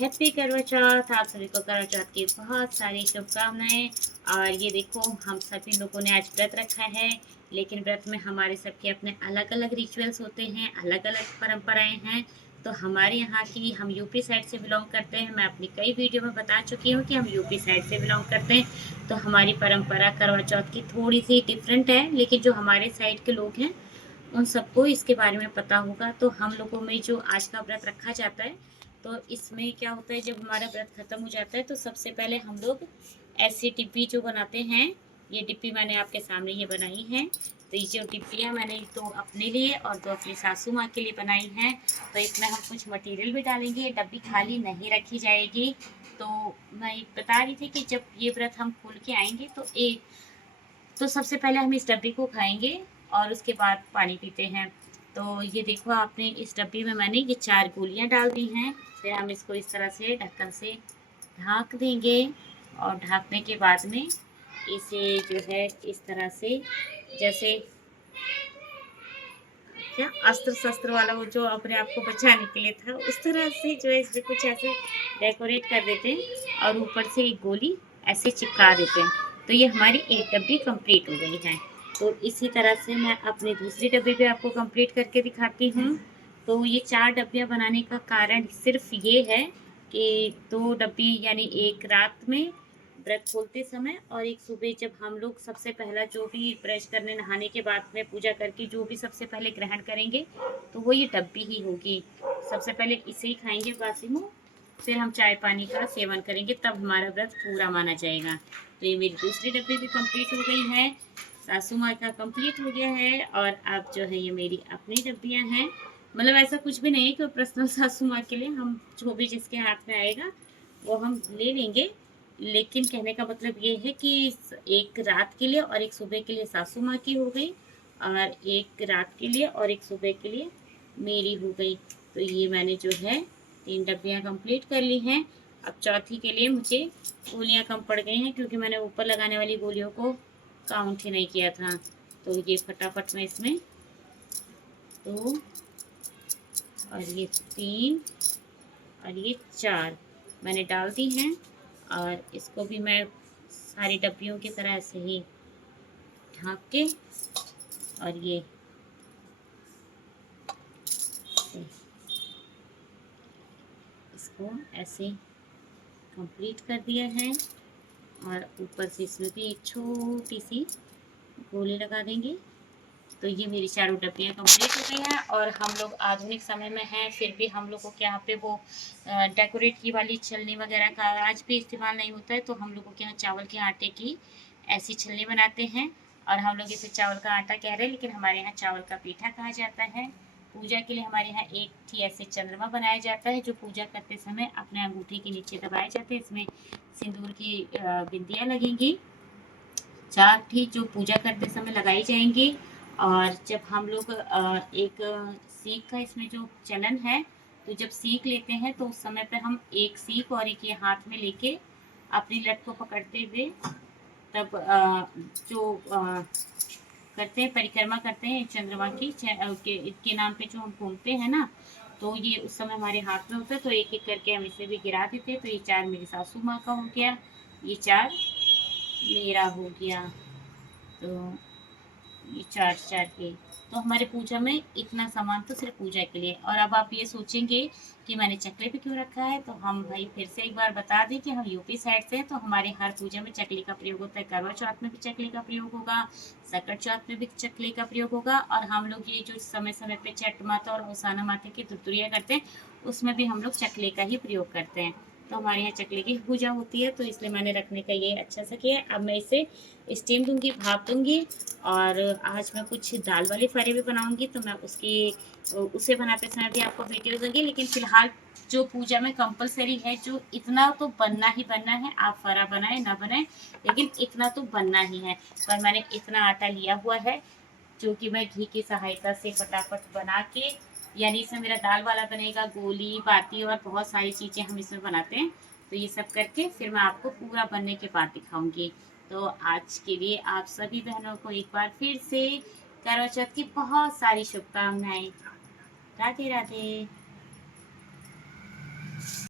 Happy करवा चौथ। आप सभी को करवा चौथ की बहुत सारी शुभकामनाएं। और ये देखो, हम सभी लोगों ने आज व्रत रखा है, लेकिन व्रत में हमारे सबके अपने अलग अलग रिचुअल्स होते हैं, अलग अलग परंपराएं हैं। तो हमारे यहाँ की, हम यूपी साइड से बिलोंग करते हैं। मैं अपनी कई वीडियो में बता चुकी हूँ कि हम यूपी साइड से बिलोंग करते हैं। तो हमारी परंपरा करवा चौथ की थोड़ी सी डिफरेंट है, लेकिन जो हमारे साइड के लोग हैं उन सबको इसके बारे में पता होगा। तो हम लोगों में जो आज का व्रत रखा जाता है, तो इसमें क्या होता है, जब हमारा व्रत खत्म हो जाता है तो सबसे पहले हम लोग ऐसी डिब्बी जो बनाते हैं, ये डिब्बी मैंने आपके सामने ये बनाई है। तो ये जो डिब्बियाँ मैंने दो अपने लिए और दो अपनी सासू माँ के लिए बनाई हैं। तो इसमें हम कुछ मटेरियल भी डालेंगे, ये डब्बी खाली नहीं रखी जाएगी। तो मैं बता रही थी कि जब ये व्रत हम खोल के आएंगे तो सबसे पहले हम इस डब्बी को खाएंगे और उसके बाद पानी पीते हैं। तो ये देखो, आपने इस डब्बी में मैंने ये 4 गोलियां डाल दी हैं। फिर हम इसको इस तरह से ढक्कन से ढक देंगे और ढकने के बाद में इसे जो है इस तरह से, जैसे क्या अस्त्र शस्त्र वाला वो जो अपने आप को बचाने के लिए था, उस तरह से जो है इसमें कुछ ऐसे डेकोरेट कर देते हैं और ऊपर से एक गोली ऐसे चिपका देते हैं। तो ये हमारी एक डब्बी कंप्लीट हो गई है। तो इसी तरह से मैं अपनी दूसरी डब्बी भी आपको कंप्लीट करके दिखाती हूँ। तो ये 4 डब्बियाँ बनाने का कारण सिर्फ ये है कि 2 डब्बी यानी एक रात में व्रत खोलते समय और एक सुबह जब हम लोग सबसे पहला जो भी ब्रश करने नहाने के बाद में पूजा करके जो भी सबसे पहले ग्रहण करेंगे, तो वो ये डब्बी ही होगी। सबसे पहले इसे ही खाएंगे बासी मुँह, फिर हम चाय पानी का सेवन करेंगे, तब हमारा व्रत पूरा माना जाएगा। तो ये मेरी दूसरी डब्बी भी कंप्लीट हो गई है, सासू माँ का कंप्लीट हो गया है, और अब जो है ये मेरी अपनी डब्बियाँ हैं। मतलब ऐसा कुछ भी नहीं है कि पर्सनल सासू माँ के लिए, हम जो भी जिसके हाथ में आएगा वो हम ले लेंगे। लेकिन कहने का मतलब ये है कि एक रात के लिए और एक सुबह के लिए सासू माँ की हो गई, और एक रात के लिए और एक सुबह के लिए मेरी हो गई। तो ये मैंने जो है 3 डब्बियाँ कंप्लीट कर ली हैं। अब चौथी के लिए मुझे गोलियाँ कम पड़ गई हैं, क्योंकि मैंने ऊपर लगाने वाली गोलियों को काउंट ही नहीं किया था। तो ये फटाफट में इसमें 2 और ये 3 और ये 4 मैंने डाल दी हैं। और इसको भी मैं सारी डब्बियों की तरह ऐसे ही ढक के, और ये इसको ऐसे कंप्लीट कर दिया है। और ऊपर से इसमें भी एक छोटी सी गोली लगा देंगे। तो ये मेरी चारों डब्बियाँ कंप्लीट हो गई हैं। और हम लोग आधुनिक समय में हैं, फिर भी हम लोगों के यहाँ पे वो डेकोरेट की वाली छलनी वगैरह का आज भी इस्तेमाल नहीं होता है। तो हम लोगों के यहाँ चावल के आटे की ऐसी छलनी बनाते हैं, और हम लोग इसे चावल का आटा कह रहे हैं, लेकिन हमारे यहाँ चावल का पीठा कहा जाता है। पूजा के लिए हमारे यहाँ एक थी ऐसे चंद्रमा बनाया जाता है, जो पूजा करते समय अपने अंगूठी के नीचे दबाए जाते हैं। इसमें सिंदूर की बिंदियाँ लगेंगी, 4 थी जो पूजा करते समय लगाई जाएंगी। और जब हम लोग एक सीख का इसमें जो चलन है, तो जब सीख लेते हैं तो उस समय पे हम एक सीख और एक ये हाथ में लेके अपनी लट को पकड़ते हुए तब जो करते हैं, परिक्रमा करते हैं चंद्रमा की के नाम पे जो हम घूमते हैं ना, तो ये उस समय हमारे हाथ में होता है। तो एक एक करके हम इसे भी गिरा देते हैं। तो ये 4 मेरी सासू माँ का हो गया, ये 4 मेरा हो गया। तो ये 4 के, तो हमारे पूजा में इतना सामान तो सिर्फ पूजा के लिए। और अब आप ये सोचेंगे कि मैंने चकले पे क्यों रखा है, तो हम भाई फिर से एक बार बता दें कि हम यूपी साइड से हैं। तो हमारे हर पूजा में चकली का प्रयोग होता है। करवा चौथ में भी चकली का प्रयोग होगा, सकट चौथ में भी चकली का प्रयोग होगा, और हम लोग ये जो समय समय पे छठ माता और ओसाना माता की तुरतुरिया करते हैं, उसमें भी हम लोग चकले का ही प्रयोग करते हैं। तो हमारे यहाँ चकले की पूजा होती है, तो इसलिए मैंने रखने का ये अच्छा सा किया है। अब मैं इसे स्टीम दूंगी, भाप दूंगी। और आज मैं कुछ दाल वाली फरे भी बनाऊंगी, तो मैं उसे बनाते समय भी आपको वीडियो दूंगी। लेकिन फिलहाल जो पूजा में कंपलसरी है, जो इतना तो बनना ही बनना है, आप फरा बनाए ना बनाए, लेकिन इतना तो बनना ही है। पर मैंने इतना आटा लिया हुआ है, जो कि मैं घी की सहायता से फटाफट बना के, यानी इसमें मेरा दाल वाला बनेगा, गोली बाती और बहुत सारी चीज़ें हम इसमें बनाते हैं। तो ये सब करके फिर मैं आपको पूरा बनने के बाद दिखाऊंगी। तो आज के लिए आप सभी बहनों को एक बार फिर से करवा चौथ की बहुत सारी शुभकामनाएं। राधे राधे।